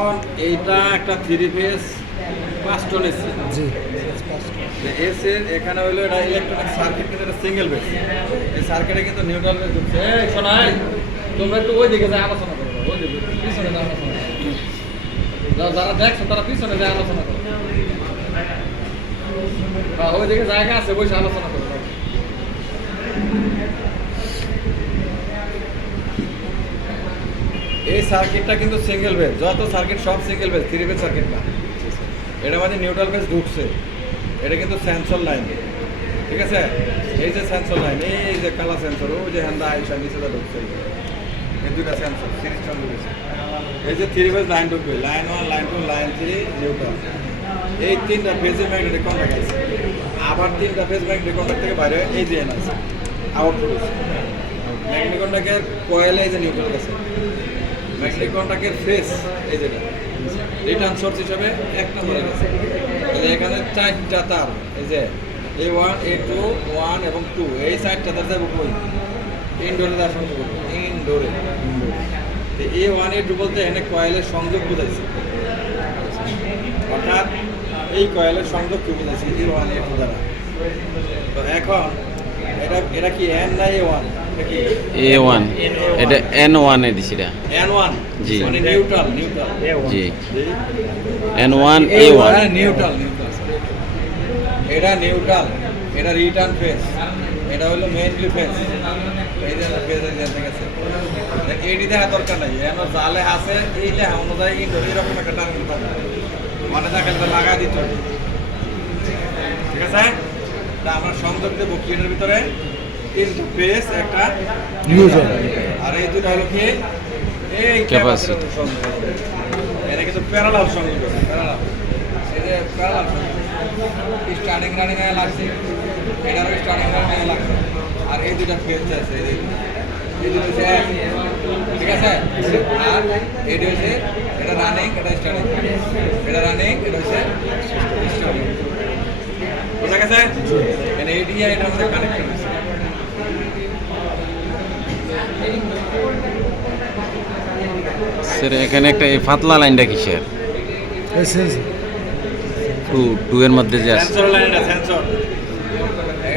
এখন এইটা একটা 3 ফেজ 5 টন এসি। জি এসির এখানে হলো এটা ইলেকট্রনিক সার্কিট, কিন্তু এটা সিঙ্গেল বেস। এই সার্কিটে কিন্তু নিউট্রাল বেস ঢুকছে। এই শোনাই, তোমরা একটু ওই দিকে যায় আলোচনা করো, ওই দিকে পিছনে যায় আলোচনা করো। যারা দেখছো তারা পিছনে যায় আলোচনা করো। ওই দিকে জায়গা আছে, বসে আলোচনা করো। এই সার্কিটটা কিন্তু সিঙ্গেল বেস, যত সার্কিট সব সিঙ্গেল বেস, 3 বেস সার্কিট না। এটা মানে নিউট্রাল বেস ঢুকছে। এটা কিন্তু সেন্সর লাইন, ঠিক আছে? এই যে সেন্সর লাইন, এই যে কালা সেন্সর, ওই যে হ্যান্ডা আইসা নিচে ঢুকছে, এই দুটা সেন্সর সিরিজ চালু হয়েছে। এই যে 3 বেস লাইন ঢুকবে, লাইন 1, লাইন 2, লাইন 3 নিউট্রাল। এই 3টা ফেজে ম্যাগনেটিক কন্ট্যাক্ট আছে। আবার 3টা ফেজ ম্যাগনেটিক কন্ট্যাক্ট থেকে বাইরে এই যে এন আছে, আউটপুট আছে। ম্যাগনেটিক কন্ট্যাক্টের কয়েলে এই যে নিউট্রাল আছে। ম্যাগনেটিক কন্ট্যাক্টের ফেস এই যেটা রিটার্ন সোর্স হিসাবে 1 নম্বরে গেছে। তাহলে এখানে 4টা তার, এই যে A1, A2, 1 এবং 2, এই 4টা তার যাবো কই? ইনডোরে তার সংযোগ করবো, ইনডোরে। তো A1, A2 বলতে এখানে কয়েলের সংযোগ বুঝাইছে, অর্থাৎ এই কয়েলের সংযোগ কি বুঝাইছে A1, A2 দ্বারা। তো এখন এটা কি N না A1? A1 এটা N1 এ দিছি এটা N1 জি মানে নিউট্রাল জি N1 A1 নিউট্রাল এটা নিউট্রাল, এটা রিটার্ন ফেজ, এটা হলো মেইনলি ফেজ। এই যে ফেজ এর গেছে, এডি দেখা দরকার নাই, এমন জালে আছে এই লেখা অনুযায়ী এরকম একটা টার্মিনাল পাবে, মানে দেখা লাগা দিতে হবে, ঠিক আছে? তা আমরা সংযোগ দেবো কিনের ভিতরে 3 ফেজ একটা নিউট্রাল, আর এই দুটো হলো কি এই ক্যাপাসিটি। এটা কিন্তু প্যারালাল সংযোগ, প্যারালাল। এই যে প্যারালাল স্টার্টিং রানিং এ লাগছে, এটারও স্টার্টিং রানিং এ লাগছে, আর এই দুটো ফেজ আছে, এই দুটো হচ্ছে এক, ঠিক আছে? আর এটা হচ্ছে এটা রানিং, এটা স্টার্টিং, এটা রানিং, এটা হচ্ছে স্টার্টিং, বুঝা গেছে? মানে এই দিয়ে এটার মধ্যে কানেক্টেড আছে। স্যার এখানে একটা এই পাতলা লাইনটা কিসের? টু এর মধ্যে যে আছে সেন্সর লাইন, এটা সেন্সর,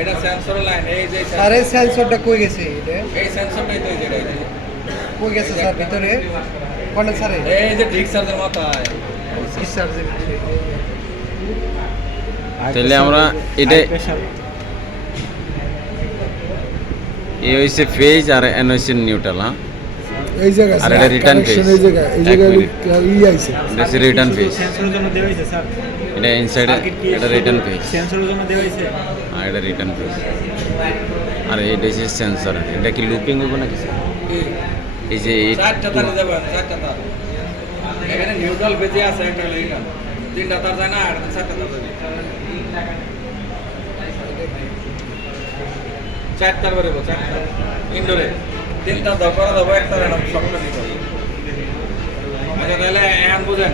এটা সেন্সর লাইন। এই যে আরে সেন্সরটা কই গেছে এটা? এই সেন্সরটাই তো এই যে এটা কই গেছে স্যার ভিতরে? কোনটা স্যার? এই যে ডিক্সারের মাথায় ডিসচার্জের ভিতরে। তাহলে আমরা এটা এ হইছে ফেজ আর এন হইছে নিউট্রাল। হ্যাঁ, এই জায়গা আর এটা রিটার্ন ফেজ, এই জায়গা ই আইছে এটা হচ্ছে রিটার্ন ফেজ। সেন্সরের জন্য দেওয়া হয়েছে স্যার, এটা ইনসাইডে এটা রিটার্ন ফেজ, সেন্সরের জন্য দেওয়া হয়েছে। আর এটা রিটার্ন ফেজ, আর এটা হচ্ছে সেন্সর। এটা কি লুপিং হবে নাকি স্যার? এই যে এই 4টা তার যাবে, 4টা তার এখানে নিউট্রাল ফেজে আছে, একটা রিটার্ন, 3টা তার যায় না, আর 4টা তার যাবে, 4 তার বেরোবো, 4টা ইনডোরে, 3টা দাও করা দেবো, 1 তার এরকম সবটা দিতে হবে। আচ্ছা তাহলে এখন বুঝেন,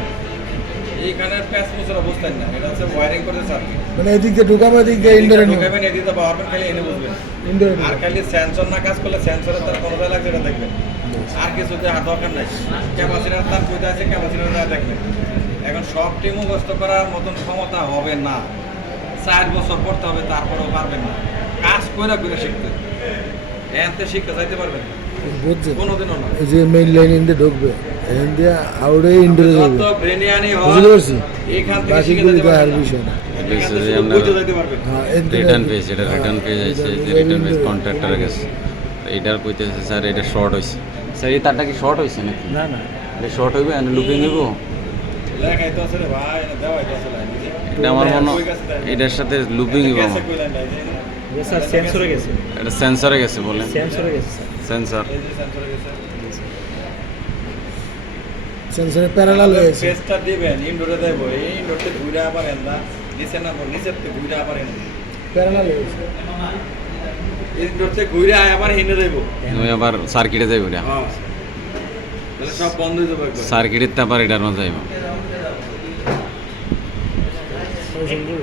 এইখানে প্যাচ মুছরা বুঝতেন না, এটা হচ্ছে ওয়ারিং করতে সার্কিট, মানে এদিক দিয়ে ঢুকাবো, এদিক দিয়ে ইনডোরে নিয়ে ঢুকাবেন, এদিকে পাওয়ার ব্যাংক খালি এনে বুঝবেন। ইনডোরে আর খালি সেন্সর না কাজ করলে সেন্সরের তার কোন জায়গায় লাগছে এটা দেখবেন, আর কিছুতে হাত দরকার নাই। ক্যাপাসিটার তার কোথায় আছে, ক্যাপাসিটার তার দেখবেন। এখন সব টিম মুখস্থ করার মতন ক্ষমতা হবে না, 4 বছর পড়তে হবে, তারপরেও পারবেন না। কাজ করে করে শিখতে, এনতে শিখতে চাইতে পারবেন না বুঝছে কোনোদিনও না। এই যে মেইন লাইন ইন্দে ঢুকবে, এখান দিয়ে আউটে ইনডোরে যাবে, যত ব্রেনিয়ানি হয় বুঝতে পারছি? এখান থেকে শিখে বাকিগুলো যেতে তো আর পারবেন না। বিষয় না। এখান থেকে শুধু বুঝে যেতে পারবেন। হ্যাঁ রিটার্ন পেজ, এটা রিটার্ন পেজ আছে, যে রিটার্ন পেজ কন্ট্রাক্টর গেছে। এইটার কইতেছে স্যার এটা শর্ট হইছে। স্যার এই তারটা কি শর্ট হইছে নাকি? না না, এটা শর্ট হইবে আর লুপিং হইব। লেখাই তো আছে রে ভাই, না দেওয়াই তো আছে লাইন। এটা আমার মনে হয় এটার সাথে লুপিং হইব। গেছে কই লাইন লাইন, ও স্যার সেন্সরে গেছে, এটা সেন্সরে গেছে বলেন, সেন্সরে গেছে স্যার, সেন্সর। এই যে সেন্সরে গেছে, সেন্সরে প্যারালাল হয়েছে। পেজটা দিবেন, ইনডোরে দেবো, এই ইনডোরতে ঘুরে আবার এন্দা নিচে নামো, নিচের থেকে ঘুরে আবার এন্দা, প্যারালাল হয়েছে। ইনডোরতে ঘুরে আবার হিনে দেবো। ওই আবার সার্কিটে যাইব এটা, হ্যাঁ, তাহলে সব বন্ধ হয়ে যাবে একবার। সার্কিটের তো আবার এটার মধ্যে যাইব। ওই